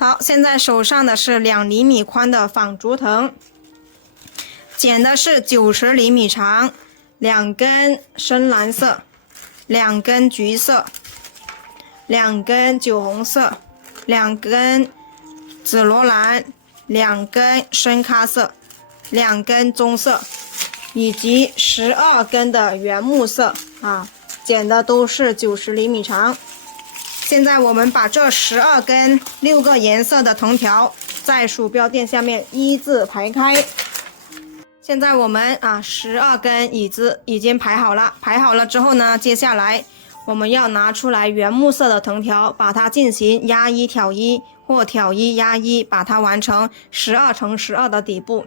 好，现在手上的是2厘米宽的纺竹藤，剪的是90厘米长，2根深蓝色，2根橘色，2根酒红色，2根紫罗兰，2根深咖色，2根棕色，以及12根的原木色啊，剪的都是90厘米长。现在我们把这12根6个颜色的藤条在鼠标垫下面一字排开。现在我们12根椅子已经排好了，排好了之后呢，接下来我们要拿出来原木色的藤条，把它进行压一挑一或挑一压一，把它完成12乘12的底部。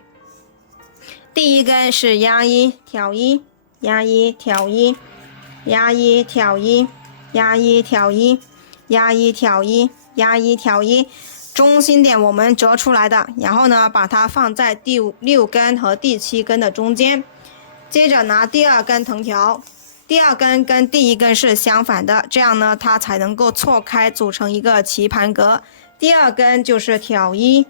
第一根是压一挑一，压一挑一，压一挑一，压一挑一，压一挑一，压一挑一，中心点我们折出来的，然后呢把它放在第6根和第7根的中间。接着拿第2根藤条，第2根跟第1根是相反的，这样呢它才能够错开组成一个棋盘格。第2根就是挑一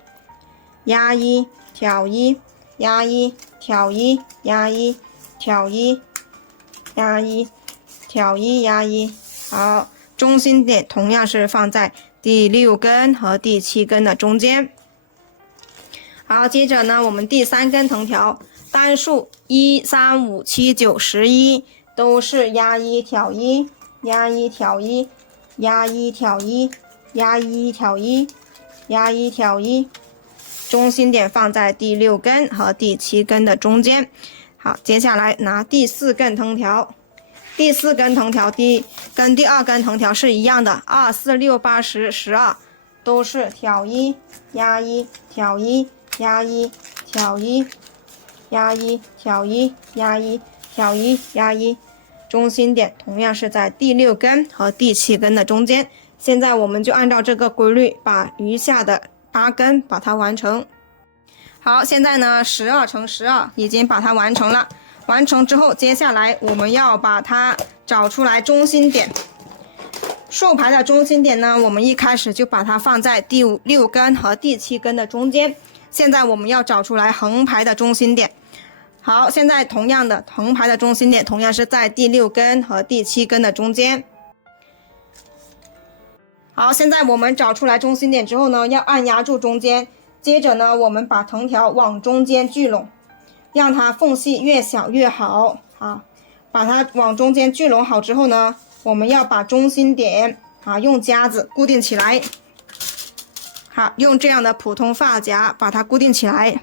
压一挑一压一挑一压一挑一压一挑一压一。好，中心点同样是放在第6根和第7根的中间。好，接着呢我们第3根藤条单数1、3、5、7、9、11都是压一挑一，压一挑一，压一挑一，压一挑一，压一挑一，中心点放在第6根和第7根的中间。好，接下来拿第4根藤条，第4根藤条跟第2根藤条是一样的，2、4、6、8、10、12都是挑一压一挑一压一挑一压一挑一压一挑一压一，中心点同样是在第6根和第7根的中间。现在我们就按照这个规律把余下的8根把它完成。好，现在呢12乘12已经把它完成了。完成之后，接下来我们要把它找出来中心点。竖排的中心点呢，我们一开始就把它放在第6根和第7根的中间。现在我们要找出来横排的中心点。好，现在同样的横排的中心点同样是在第6根和第7根的中间。好，现在我们找出来中心点之后呢，要按压住中间，接着呢我们把藤条往中间聚拢，让它缝隙越小越好。好，把它往中间聚拢好之后呢，我们要把中心点用夹子固定起来。好，用这样的普通发夹把它固定起来。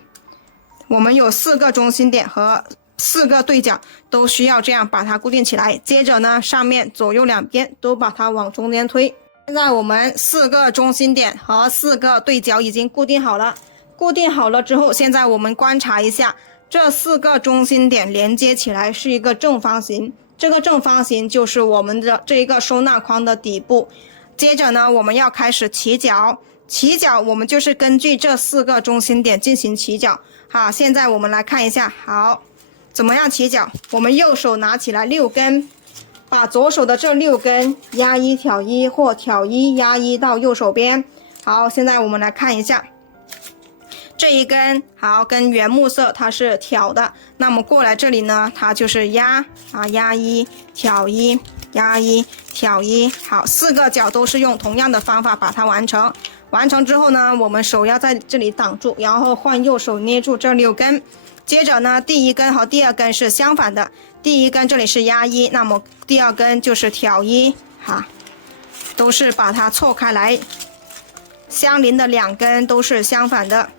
我们有4个中心点和4个对角，都需要这样把它固定起来。接着呢，上面左右两边都把它往中间推。现在我们4个中心点和4个对角已经固定好了。固定好了之后，现在我们观察一下，这4个中心点连接起来是一个正方形，这个正方形就是我们的这一个收纳筐的底部。接着呢，我们要开始起角，起角我们就是根据这4个中心点进行起角。好，现在我们来看一下，好，怎么样起角？我们右手拿起来6根，把左手的这6根压一挑一或挑一压一到右手边。好，现在我们来看一下，这一根好跟原木色它是挑的，那么过来这里呢，它就是压一挑一压一挑一。好，4个角都是用同样的方法把它完成。完成之后呢，我们手要在这里挡住，然后换右手捏住这6根。接着呢，第1根和第2根是相反的，第1根这里是压一，那么第2根就是挑一。好，都是把它错开来，相邻的2根都是相反的，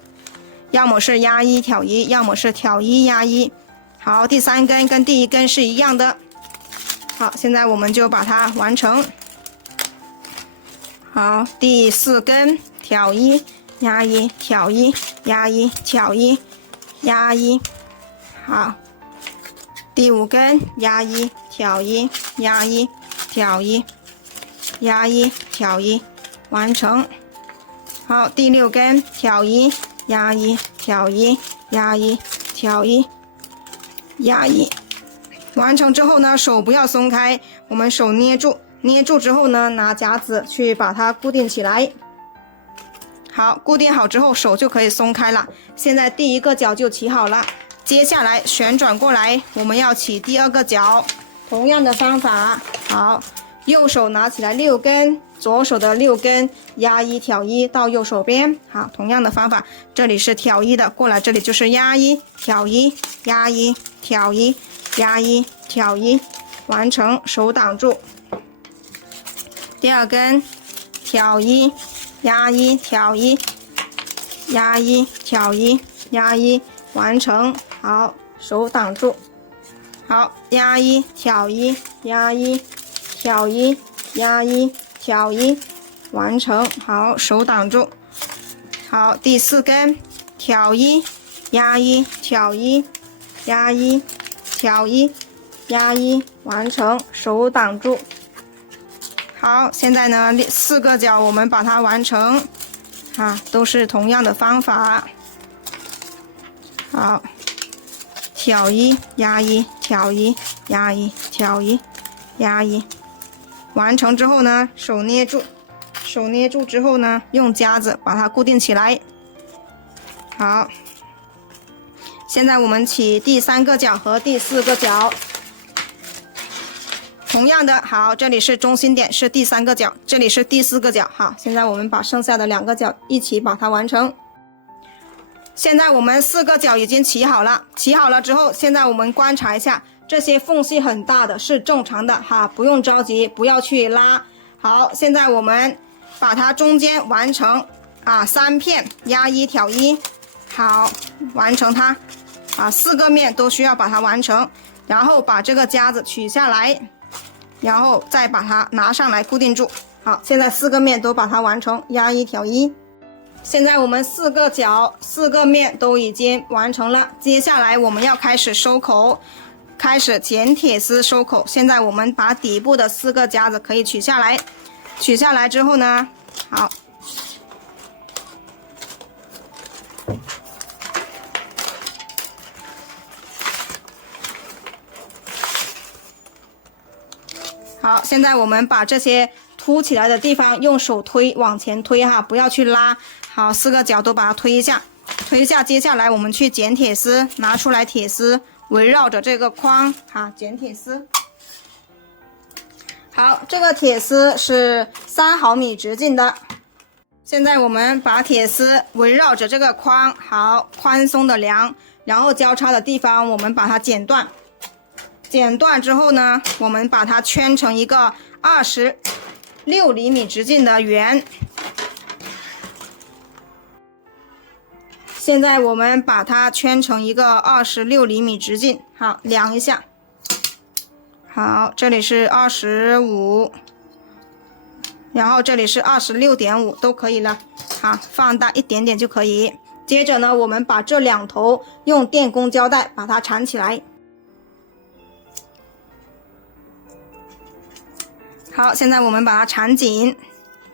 要么是压一挑一，要么是挑一压一。好，第3根跟第1根是一样的。好，现在我们就把它完成。好，第4根挑一压一挑一压一挑一压一。好，第5根压一挑一压一挑一压一挑一，完成。好，第6根挑一压一挑一压一挑一压一。完成之后呢，手不要松开，我们手捏住，捏住之后呢，拿夹子去把它固定起来。好，固定好之后手就可以松开了。现在第一个角就起好了，接下来旋转过来，我们要起第二个角，同样的方法。好，右手拿起来6根，左手的6根压1挑1到右手边。好，同样的方法，这里是挑1的，过来这里就是压1挑1压1挑1压1挑1，完成，手挡住。第二根挑1压1挑1压1挑1压1，完成。好，手挡住。好，压1挑1压1挑1压1挑1，完成。好，手挡住。好，第4根挑1压1挑1压1挑1压1，完成，手挡住。好，现在呢4个角我们把它完成，都是同样的方法。好，挑1压1挑1压1挑1压1，完成之后呢，手捏住，手捏住之后呢，用夹子把它固定起来。好，现在我们起第3个角和第4个角。同样的，好，这里是中心点，是第3个角，这里是第4个角。好，现在我们把剩下的2个角一起把它完成。现在我们4个角已经起好了，起好了之后，现在我们观察一下，这些缝隙很大的是正常的不用着急，不要去拉。好，现在我们把它中间完成3片压1挑1，好，完成它4个面都需要把它完成，然后把这个夹子取下来，然后再把它拿上来固定住。好，现在4个面都把它完成，压1挑1。现在我们4个角4个面都已经完成了，接下来我们要开始收口，开始剪铁丝收口。现在我们把底部的4个夹子可以取下来，取下来之后呢，好，好，现在我们把这些凸起来的地方用手推，往前推不要去拉。好，4个角都把它推一下，推一下。接下来我们去剪铁丝，拿出来铁丝，围绕着这个框剪铁丝。好，这个铁丝是3毫米直径的。现在我们把铁丝围绕着这个框，好，宽松的量，然后交叉的地方我们把它剪断。剪断之后呢，我们把它圈成一个26厘米直径的圆。现在我们把它圈成一个26厘米直径，好，量一下。好，这里是25，然后这里是26.5，都可以了。好，放大一点点就可以。接着呢，我们把这2头用电工胶带把它缠起来。好，现在我们把它缠紧，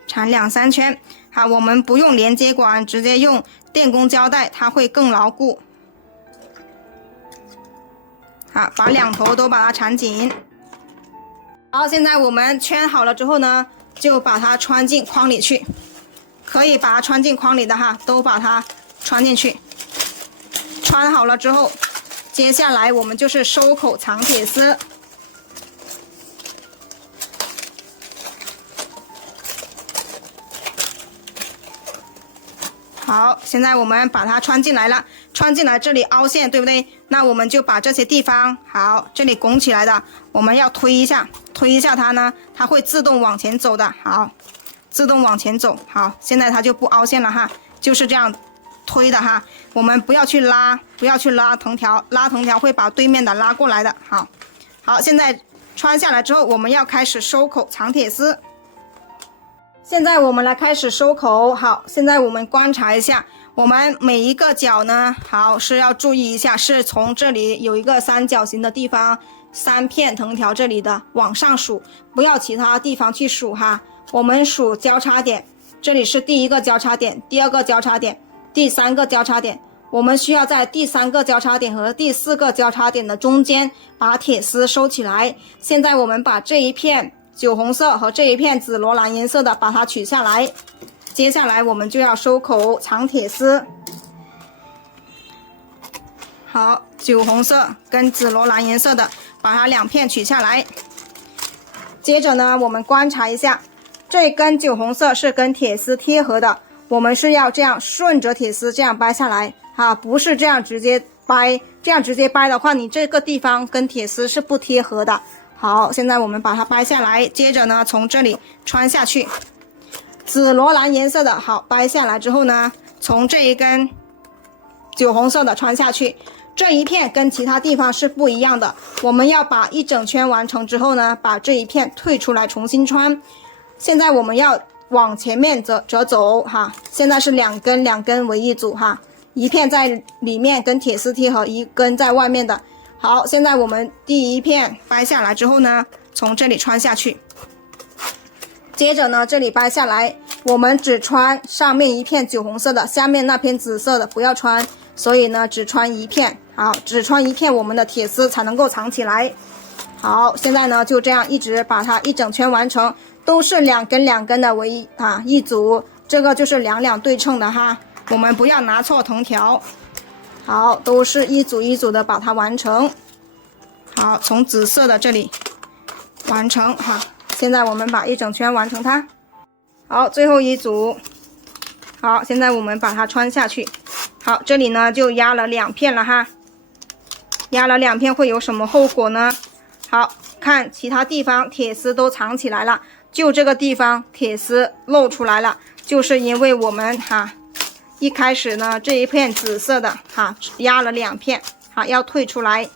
缠2、3圈。好，我们不用连接管，直接用电工胶带，它会更牢固。好，把2头都把它缠紧。好，现在我们圈好了之后呢，就把它穿进框里去。可以把它穿进框里的都把它穿进去。穿好了之后，接下来我们就是收口藏铁丝。好，现在我们把它穿进来了，穿进来这里凹陷，对不对？那我们就把这些地方，好，这里拱起来的，我们要推一下，推一下它呢，它会自动往前走的。好，自动往前走。好，现在它就不凹陷了就是这样推的我们不要去拉，不要去拉藤条，拉藤条会把对面的拉过来的。好，现在穿下来之后，我们要开始收口藏铁丝。现在我们来开始收口。好，现在我们观察一下，我们每一个角呢，好，是要注意一下，是从这里有一个三角形的地方，3片藤条这里的往上数，不要其他地方去数我们数交叉点，这里是第1个交叉点，第2个交叉点，第3个交叉点。我们需要在第3个交叉点和第4个交叉点的中间把铁丝收起来。现在我们把这一片酒红色和这一片紫罗兰颜色的把它取下来，接下来我们就要收口藏铁丝。好，酒红色跟紫罗兰颜色的，把它2片取下来。接着呢，我们观察一下，这根酒红色是跟铁丝贴合的，我们是要这样顺着铁丝这样掰下来啊，不是这样直接掰。这样直接掰的话，你这个地方跟铁丝是不贴合的。好，现在我们把它掰下来，接着呢，从这里穿下去。紫罗兰颜色的，好，掰下来之后呢，从这一根酒红色的穿下去。这一片跟其他地方是不一样的，我们要把一整圈完成之后呢，把这一片退出来重新穿。现在我们要往前面折走哈，现在是2根为一组哈，一片在里面跟铁丝贴合，一根在外面的。好，现在我们第一片掰下来之后呢，从这里穿下去。接着呢，这里掰下来，我们只穿上面一片酒红色的，下面那片紫色的不要穿，所以呢，只穿一片。好，只穿一片，我们的铁丝才能够藏起来。好，现在呢，就这样一直把它一整圈完成，都是2根的为一组，这个就是两对称的哈，我们不要拿错藤条。好，都是一组一组的把它完成。好，从紫色的这里完成哈。现在我们把一整圈完成它。好，最后一组。好，现在我们把它穿下去。好，这里呢就压了2片了哈。压了2片会有什么后果呢？好，看其他地方铁丝都藏起来了，就这个地方铁丝露出来了，就是因为我们一开始呢这一片紫色的压了2片，好，要退出来。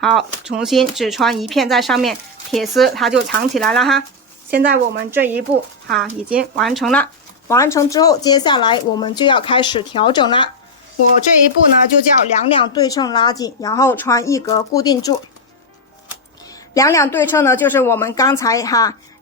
好，重新只穿一片在上面，铁丝它就藏起来了哈。现在我们这一步已经完成了。完成之后，接下来我们就要开始调整了。我这一步呢就叫两对称拉紧，然后穿一格固定住。两对称呢就是我们刚才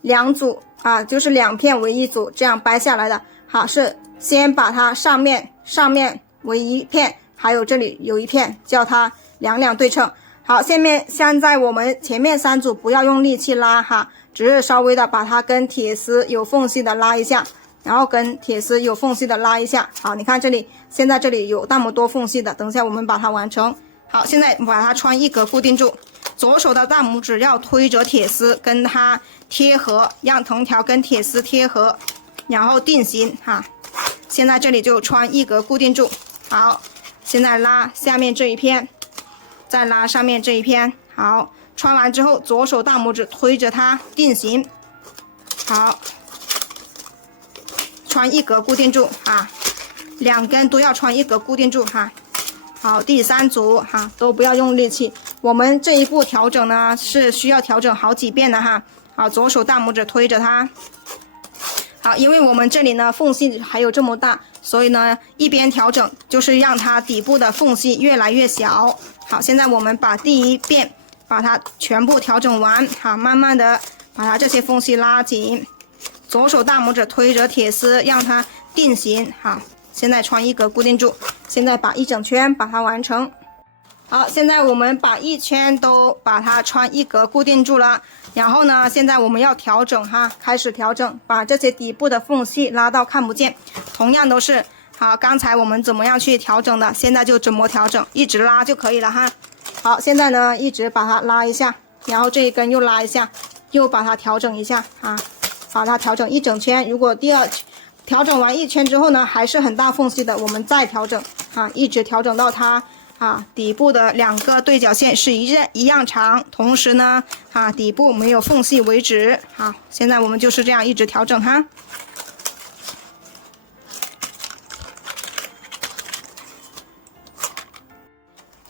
2组就是2片为一组这样掰下来的。好，是先把它上面为一片，还有这里有一片，叫它两对称。好，现在我们前面3组不要用力气拉只是稍微的把它跟铁丝有缝隙的拉一下，然后跟铁丝有缝隙的拉一下。好，你看这里，现在这里有那么多缝隙的，等一下我们把它完成。好，现在把它穿一格固定住，左手的大拇指要推着铁丝跟它贴合，让藤条跟铁丝贴合，然后定型现在这里就穿一格固定住。好，现在拉下面这一片，再拉上面这一片。好，穿完之后左手大拇指推着它定型。好，穿一格固定住2根都要穿一格固定住好，第3组都不要用力气。我们这一步调整呢是需要调整好几遍的好，左手大拇指推着它。好，因为我们这里呢缝隙还有这么大，所以呢一边调整就是让它底部的缝隙越来越小。好，现在我们把第一遍把它全部调整完。好，慢慢的把它这些缝隙拉紧，左手大拇指推着铁丝让它定型。好，现在穿一格固定住，现在把一整圈把它完成。好，现在我们把一圈都把它穿一格固定住了，然后呢现在我们要调整开始调整，把这些底部的缝隙拉到看不见。同样都是好，刚才我们怎么样去调整的，现在就怎么调整，一直拉就可以了好，现在呢一直把它拉一下，然后这一根又拉一下，又把它调整一下把它调整一整圈。如果第二调整完一圈之后呢还是很大缝隙的，我们再调整一直调整到它底部的2个对角线是一样长，同时呢底部没有缝隙为止。好，现在我们就是这样一直调整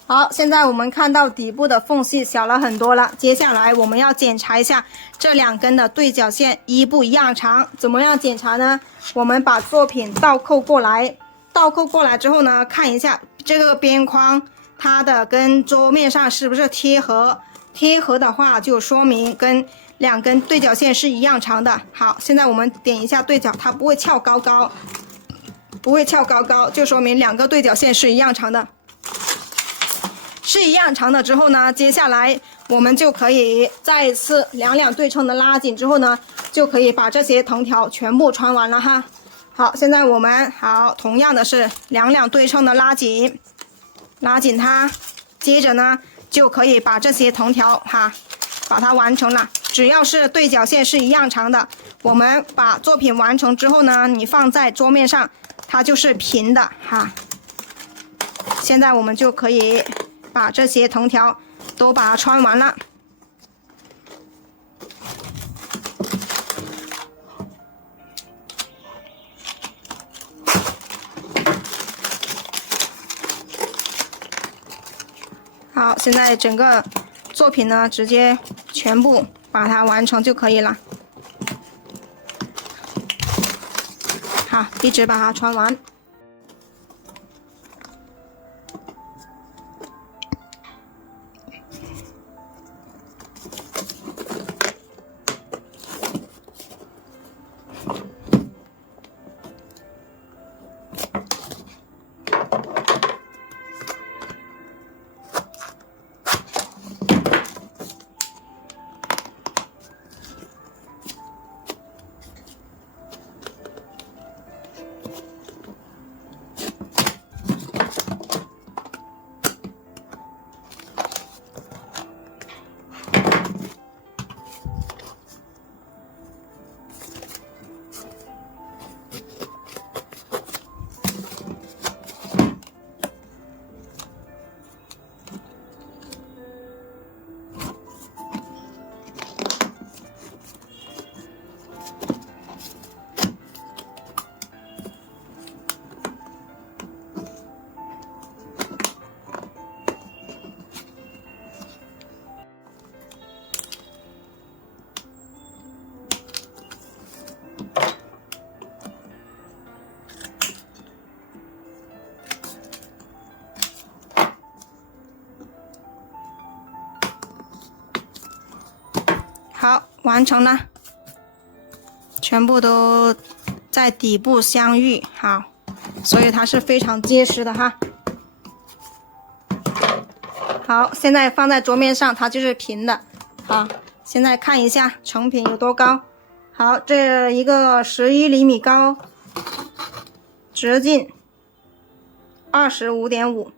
好，现在我们看到底部的缝隙小了很多了，接下来我们要检查一下这2根的对角线一不一样长。怎么样检查呢？我们把作品倒扣过来，倒扣过来之后呢，看一下这个边框它的跟桌面上是不是贴合，贴合的话就说明跟2根对角线是一样长的。好，现在我们点一下对角，它不会翘高高，不会翘高高，就说明2个对角线是一样长的。是一样长的之后呢，接下来我们就可以再一次两对称的拉紧之后呢，就可以把这些藤条全部穿完了好，现在我们同样的是两对称的拉紧它，接着呢就可以把这些藤条把它完成了。只要是对角线是一样长的，我们把作品完成之后呢，你放在桌面上，它就是平的现在我们就可以把这些藤条都把它穿完了。好，现在整个作品呢，直接全部把它完成就可以了。好，一直把它穿完。好，完成了，全部都在底部相遇，好，所以它是非常结实的好，现在放在桌面上，它就是平的。好，现在看一下成品有多高。好，这一个11厘米高，直径25.5。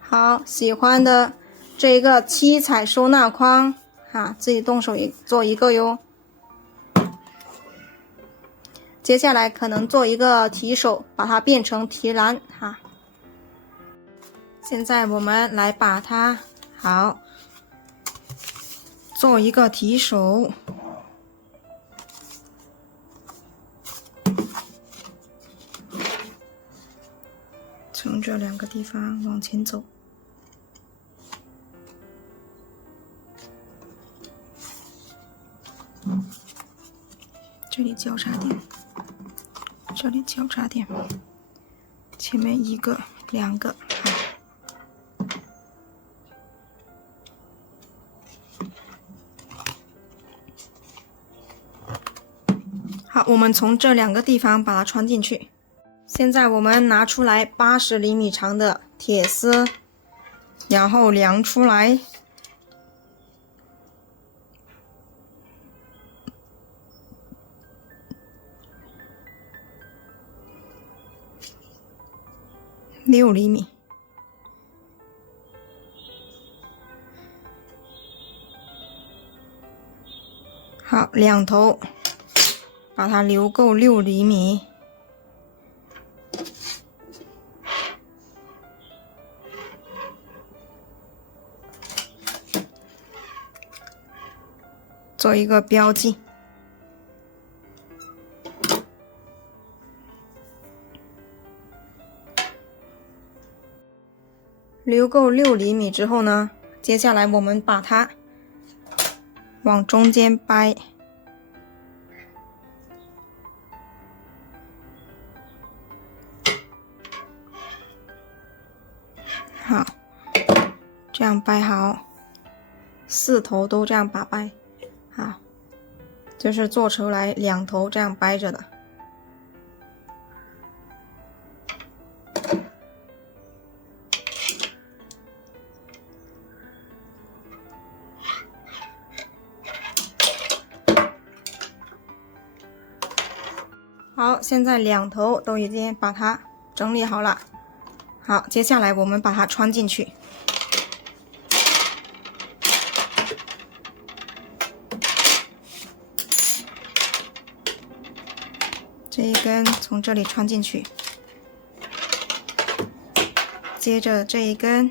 好，喜欢的这个七彩收纳框自己动手做一个哟。接下来可能做一个提手，把它变成提篮现在我们来把它做一个提手。从这两个地方往前走。这里交叉点，这里交叉点，前面一个、两个，好，我们从这两个地方把它穿进去。现在我们拿出来80厘米长的铁丝，然后量出来。6厘米，好，两头把它留够6厘米，做一个标记。留够6厘米之后呢，接下来我们把它往中间掰，好，这样掰好，4头都这样把掰好，就是做出来2头这样掰着的。好，现在两头都已经把它整理好了。好，接下来我们把它穿进去。这一根从这里穿进去，接着这一根，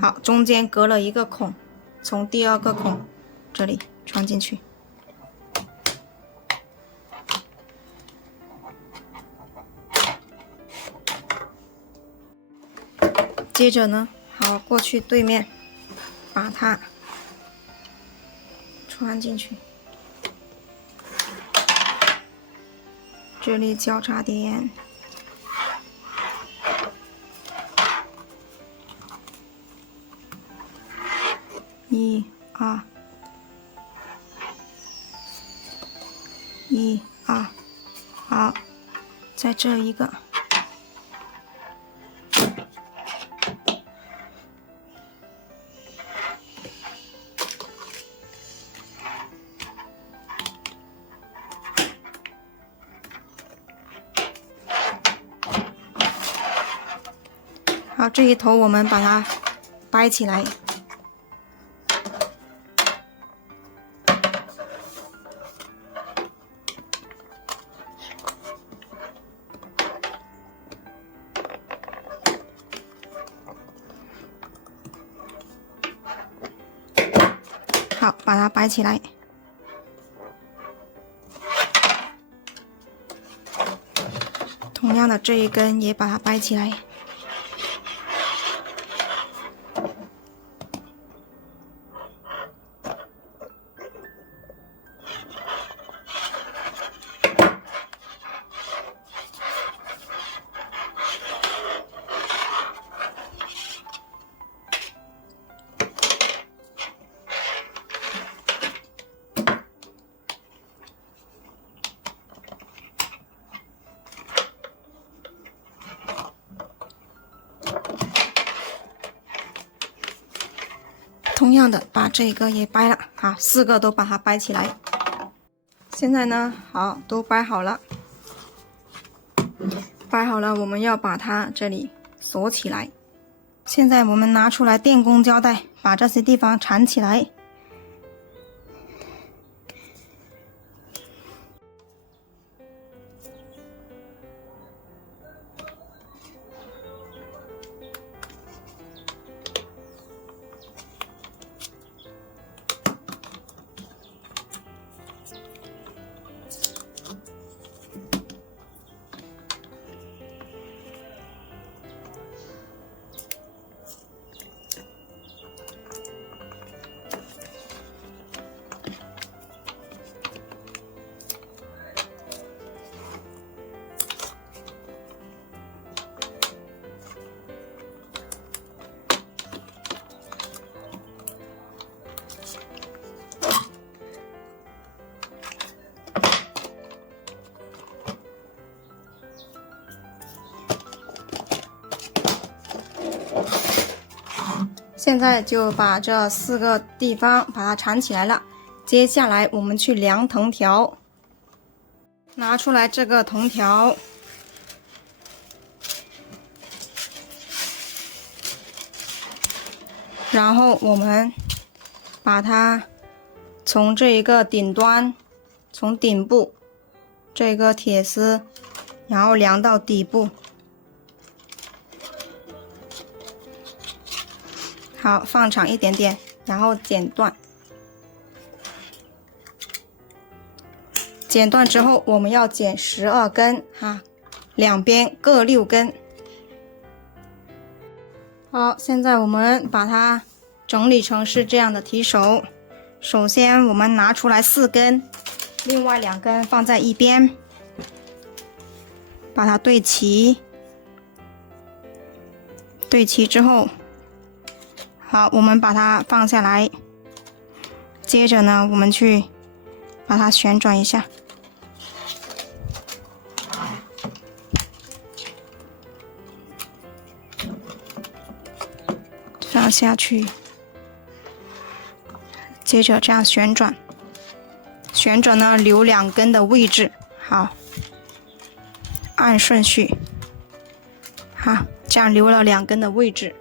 好，中间隔了一个孔，从第二个孔这里穿进去。接着呢，好，过去对面，把它穿进去。这里交叉点，一二，好，在这一个，好，这一头我们把它掰起来。好，把它掰起来。同样的，这一根也把它掰起来。同样的，把这个也掰了，好，4个都把它掰起来。现在呢，好，都掰好了，我们要把它这里锁起来。现在我们拿出来电工胶带，把这些地方缠起来。现在就把这4个地方把它缠起来了。接下来我们去量藤条，拿出来这个藤条，然后我们把它从这一个顶端，从顶部这个铁丝，然后量到底部。好，放长一点点，然后剪断。剪断之后，我们要剪12根哈，两边各6根。好，现在我们把它整理成是这样的提手。首先我们拿出来4根，另外2根放在一边，把它对齐。对齐之后，好，我们把它放下来。接着呢，我们去把它旋转一下。放下去，接着这样旋转，旋转呢留2根的位置。好，按顺序，好，这样留了2根的位置。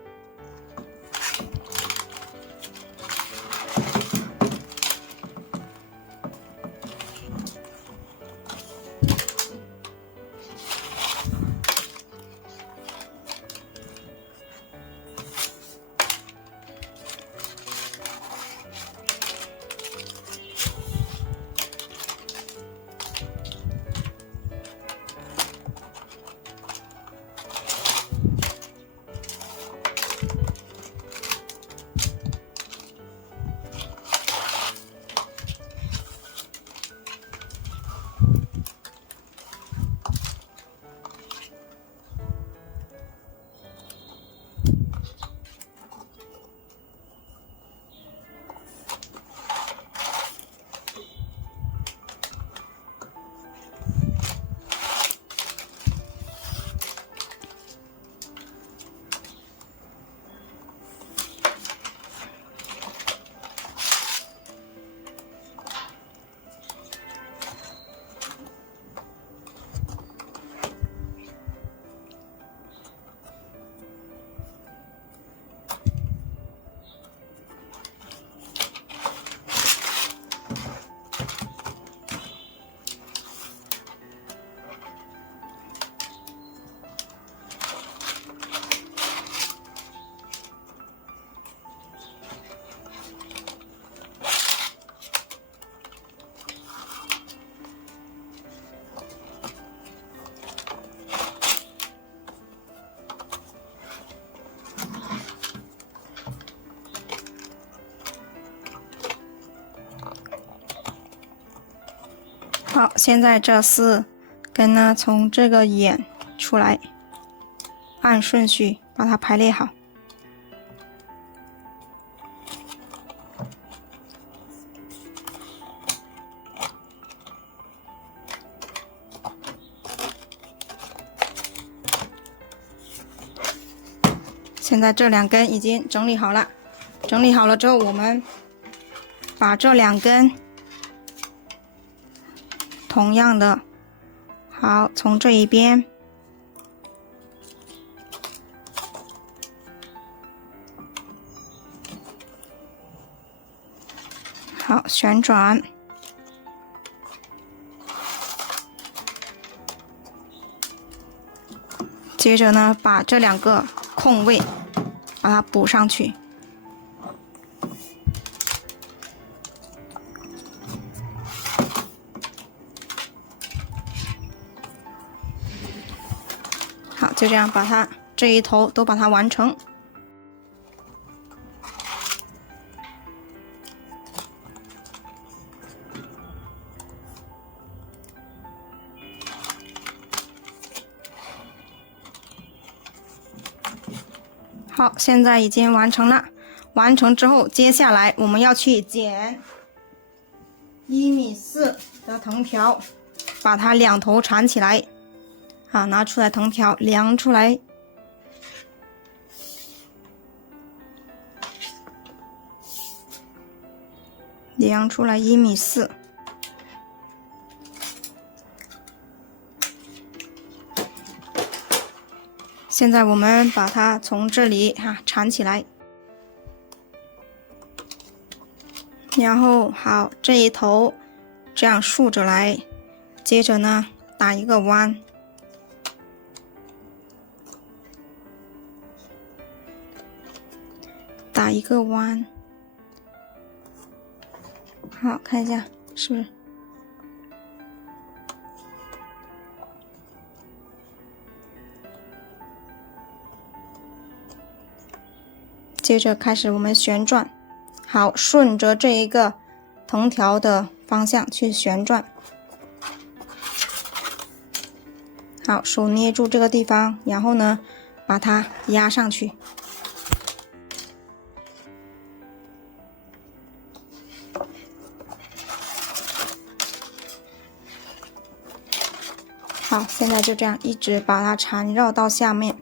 好，现在这4根呢，从这个眼出来，按顺序把它排列好。现在这2根已经整理好了，整理好了之后，我们把这2根同样的，好，从这一边，好，旋转，接着呢，把这2个空位把它补上去。好，就这样把它这一头都把它完成。好，现在已经完成了。完成之后，接下来我们要去剪1.4米的藤条，把它2头缠起来。好，拿出来藤条量出来，量出来1.4米。现在我们把它从这里缠起来，然后好，这一头这样竖着来，接着呢打一个弯。打一个弯，好，看一下是不是？接着开始我们旋转，好，顺着这一个藤条的方向去旋转。好，手捏住这个地方，然后呢，把它压上去。好，现在就这样一直把它缠绕到下面。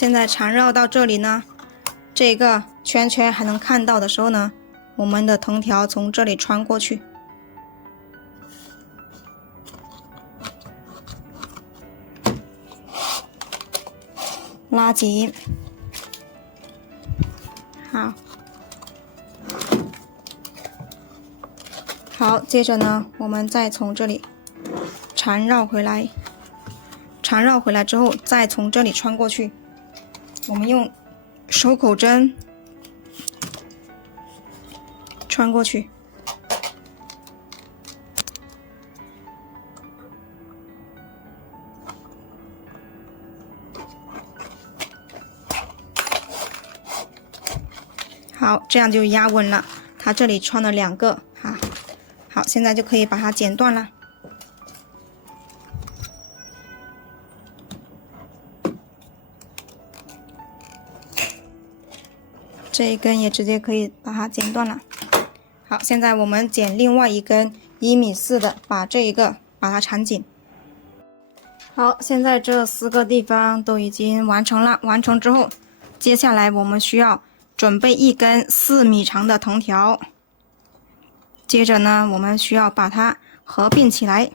现在缠绕到这里呢，这个圈圈还能看到的时候呢，我们的藤条从这里穿过去，拉紧，好，接着呢，我们再从这里缠绕回来，缠绕回来之后，再从这里穿过去。我们用手口针穿过去。好，这样就压稳了。它这里穿了2个，好，现在就可以把它剪断了。这一根也直接可以把它剪断了。好，现在我们剪另外一根1.4米的，把这一个把它缠紧。好，现在这4个地方都已经完成了。完成之后，接下来我们需要准备1根4米长的藤条。接着呢，我们需要把它合并起来。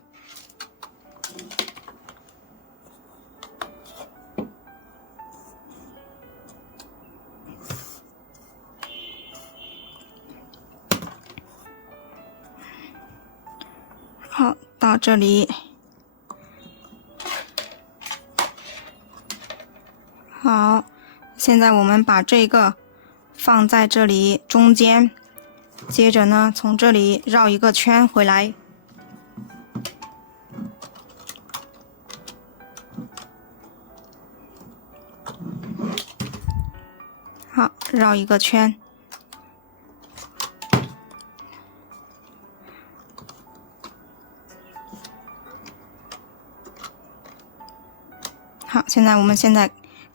好，到这里。好，现在我们把这个放在这里中间，接着呢，从这里绕一个圈回来。好，绕一个圈。好，现在我们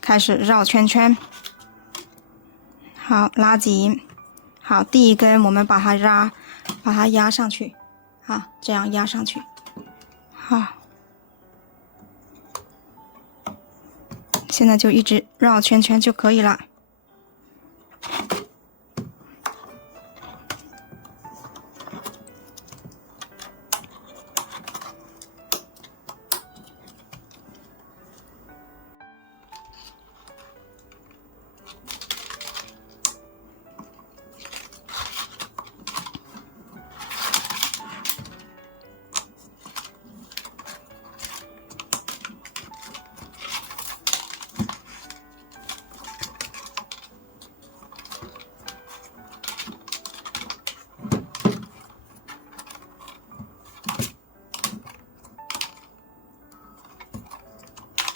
开始绕圈圈。好，拉紧。好，第一根我们把它压上去。好，这样压上去。好，现在就一直绕圈圈就可以了。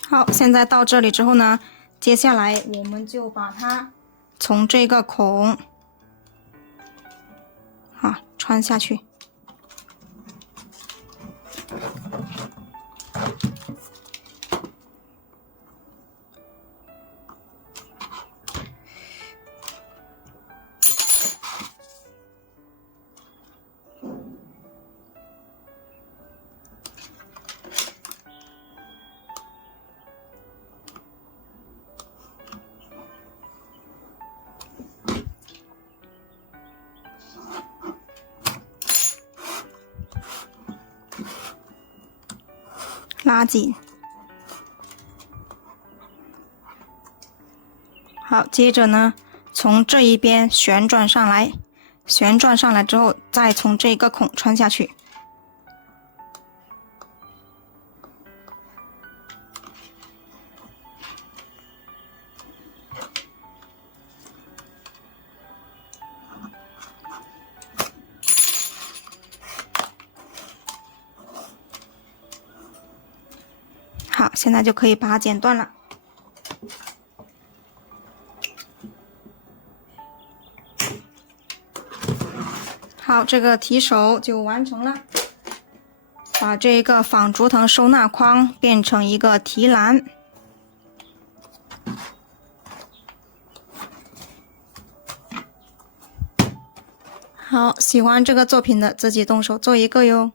好，现在到这里之后呢，接下来我们就把它从这个孔，好，穿下去。拉紧。好，接着呢，从这一边旋转上来，旋转上来之后，再从这个孔穿下去。好，现在就可以把它剪断了。好，这个提手就完成了。把这个仿竹藤收纳筐变成一个提篮。好，喜欢这个作品的自己动手做一个哟。